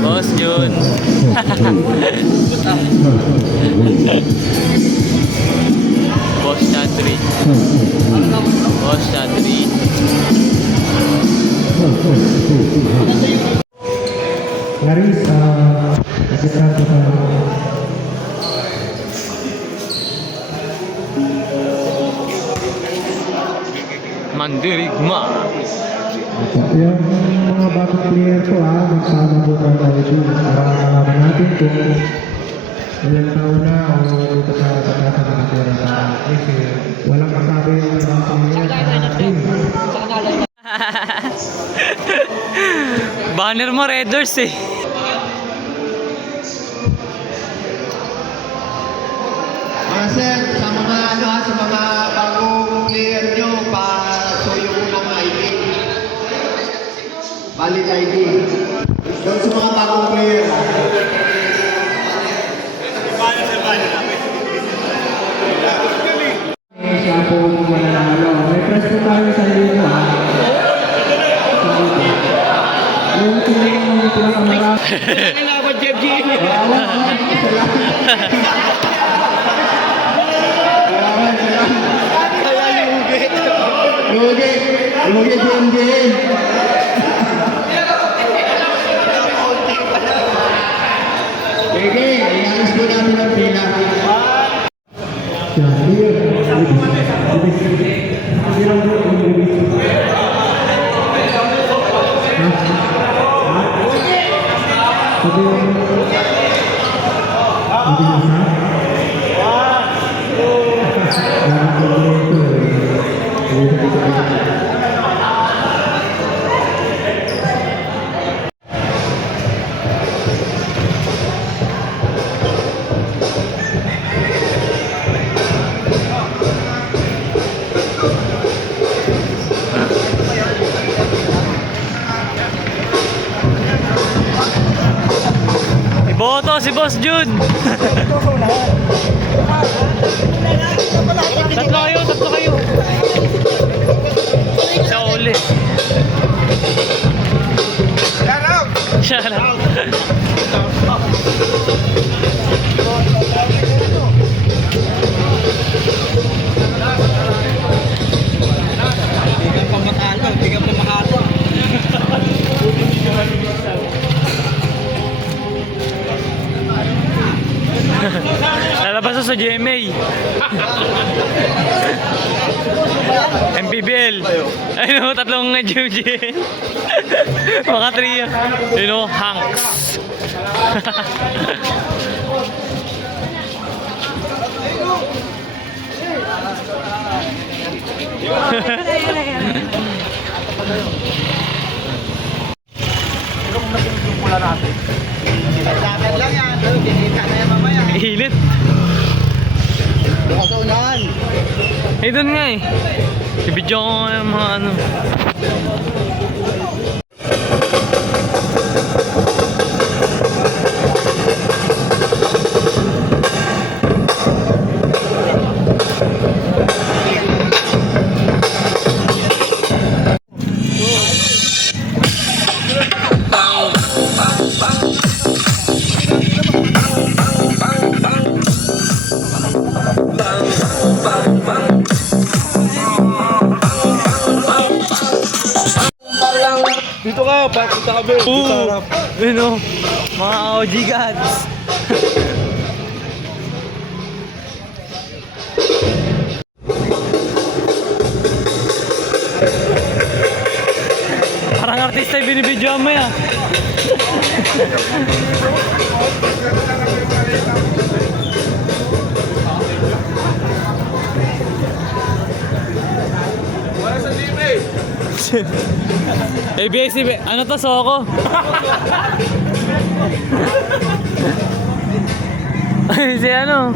Boss Jun. Boss Chatri. Boss Chatri. Larissa, nagsitrato ka. Mandirigma. Yung mga bagong player ko magsama po tayo dito para malaman natin kung ilang taon na o dito sa pagkasa na natira na kasi walang masabi yung ibang player na team. Banner mo Red Doors eh. Sir, sa mga sa mga bagong player nyo, so yung unang ID. Valid ID. Doon sa mga bagong player. Siya po mananalo. May press po tayo sa inyo Yung tingin mo yung pinakamara. Kailangan Jeff G. Lugi, Jim. Sige, iayos ko natin ang pila. Iboto si Boss Jun. Tatlo kayo. Sa uli. Shout out. Bigyan pa makalo. Lalabas sa GMA. MPBL. Ayun o, tatlong GMG. Mga trio. Ayun o, Hanks. Dapat lang yan. Kinita na yan mamaya. Ilit. Nakasunan. Eh, doon nga eh. Ibidyo ko nga yung mga ano. Dito ka, bakit ka ba? Dito harap. Ayun o, mga OG gods. Parang artista yung binibidyo mo yan. ABS-CBN, ano to, Soko? Ay, si ano?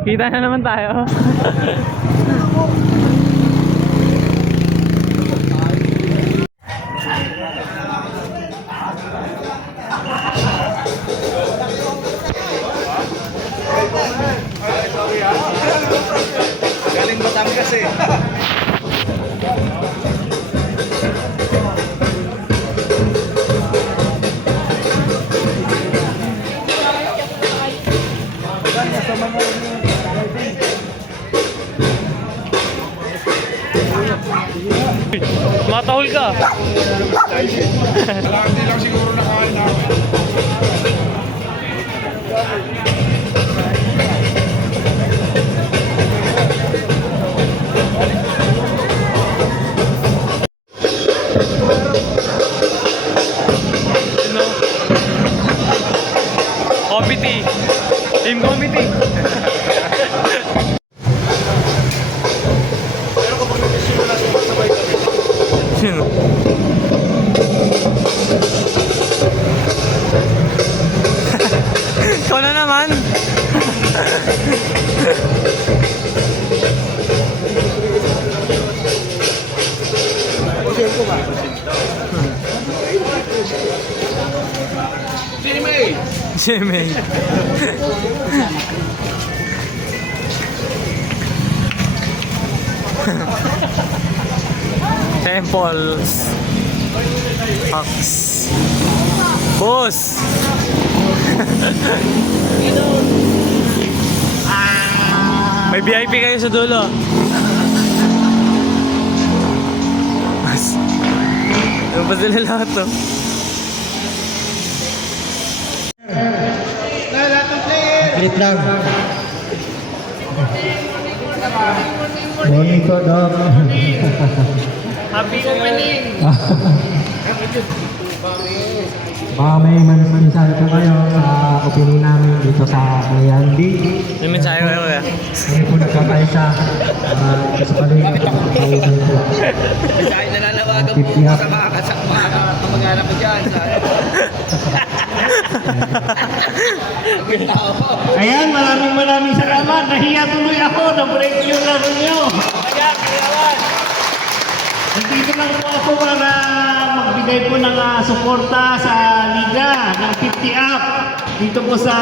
Kita na naman tayo. Galing Batangas eh. Matahol ka. Hindi lang siguro nakain namin. Ano? Committee. Team committee. Pero kapag nagsisimula sumasabay kami. Sino? Ikaw na naman. Sino may? Jimmy. Temples. Hawks. Boss. May VIP kayo sa dulo. Mas. Ano ba sila lahat to? Wait lang. Morning po, Doc. Happy opening! Baka may mensahe po kayo sa opinion namin dito sa Mayandi. May mensahe kayo kaya? Hindi po nagkakaisa. Kasi pala yung nakakaunan po. Dahil nananawagan po 50 up. sa mga kamag-anak ko dyan. Ayan, maraming salamat. Nahiya tuloy ako. Na-break yung laro nyo. Ayan, kailangan. Nandito lang po ako para magbigay po ng suporta sa Liga ng 50 up dito po sa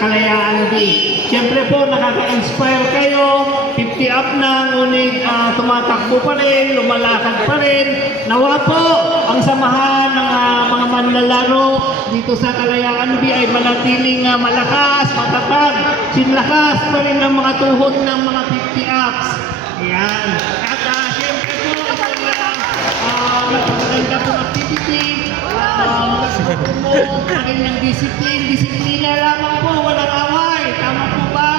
Kalayaan Day. Siyempre po nakaka-inspire kayo, 50 up na, ngunit tumatakbo pa rin, lumalakad pa rin. Nawa po ang samahan ng mga manlalaro dito sa Kalayaan Day ay manatiling malakas, matatag, sinlakas pa rin ang mga tuhod ng mga 50 ups. Ayan. At siyempre po, napakaganda po activity, rin ng disiplina lamang po, walang away, tama po ba?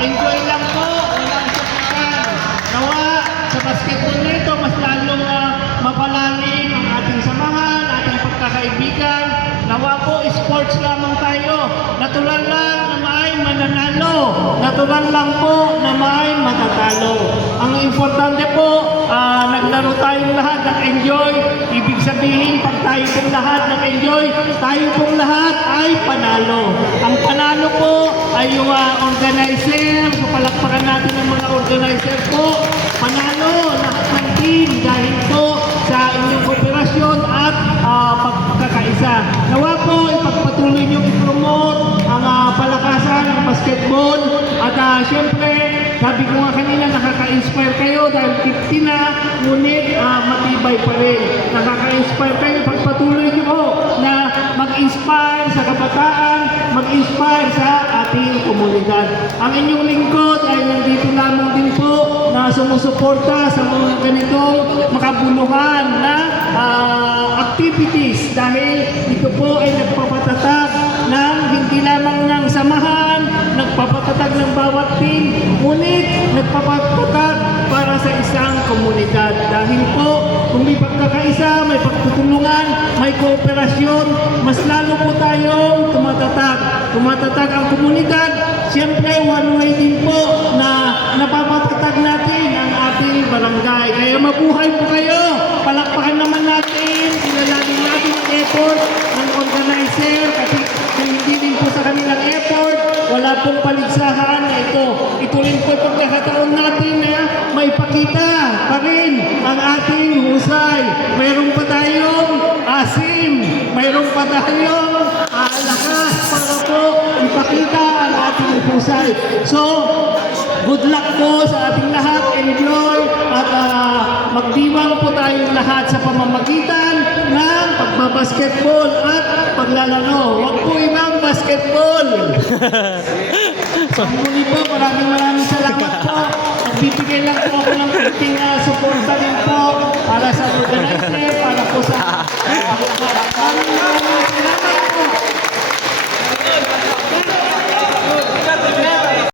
Enjoy lang po, walang sakitan. Nawa, sa basketball nito, mas lalong mapalalim ang ating samahan, ating pagkakaibigan. Nawa po, sports lamang tayo. Natural lang na may mananalo. Natural lang po na may matatalo. Ang importante po, naglaro tayong lahat ng enjoy. Ibig sabihin, pag tayo pong lahat nag-enjoy, tayo pong lahat ay panalo. Ang panalo po ay yung organizer. So, palakpakan natin ang mga organizer po. Panalo lahat ng team dahil po sa inyong kooperasyon at pagkakaisa. Nawa po, ipagpatuloy nyo i-promote ang palakasan ng basketball. At syempre, sabi ko nga kanina, nakaka-inspire kayo dahil 50 na, ngunit matibay pa rin. Nakaka-inspire kayo, pagpatuloy nyo po na mag-inspire sa kabataan, mag-inspire sa ating komunidad. Ang inyong lingkod ay nandito lamang din po na sumusuporta sa mga ganitong makabuluhan na activities dahil ito po ay nagpapatatag ng hindi lamang ng samahan, nagpapatatag ng bawat team, ngunit nagpapatatag para sa isang komunidad. Dahil po, kung may pagkakaisa, may pagtutulungan, may kooperasyon, mas lalo po tayong tumatatag. Tumatatag ang komunidad, siyempre one way din po na napapatatag natin ang ating barangay. Kaya mabuhay po kayo! Palakpakan pagkakataon natin na maipakita pa rin ang ating husay. Mayroon pa tayong asim, mayroon pa tayong lakas para po ipakita ang ating husay. So, good luck po sa ating lahat. Enjoy at magdiwang po tayong lahat sa pamamagitan ng pagbabasketball at paglalaro. Huwag po ibang basketball. Muli po, maraming salamat po. Nagbibigay lang po ako ng kunting suporta din po para sa organizer, para po sa maraming salamat po.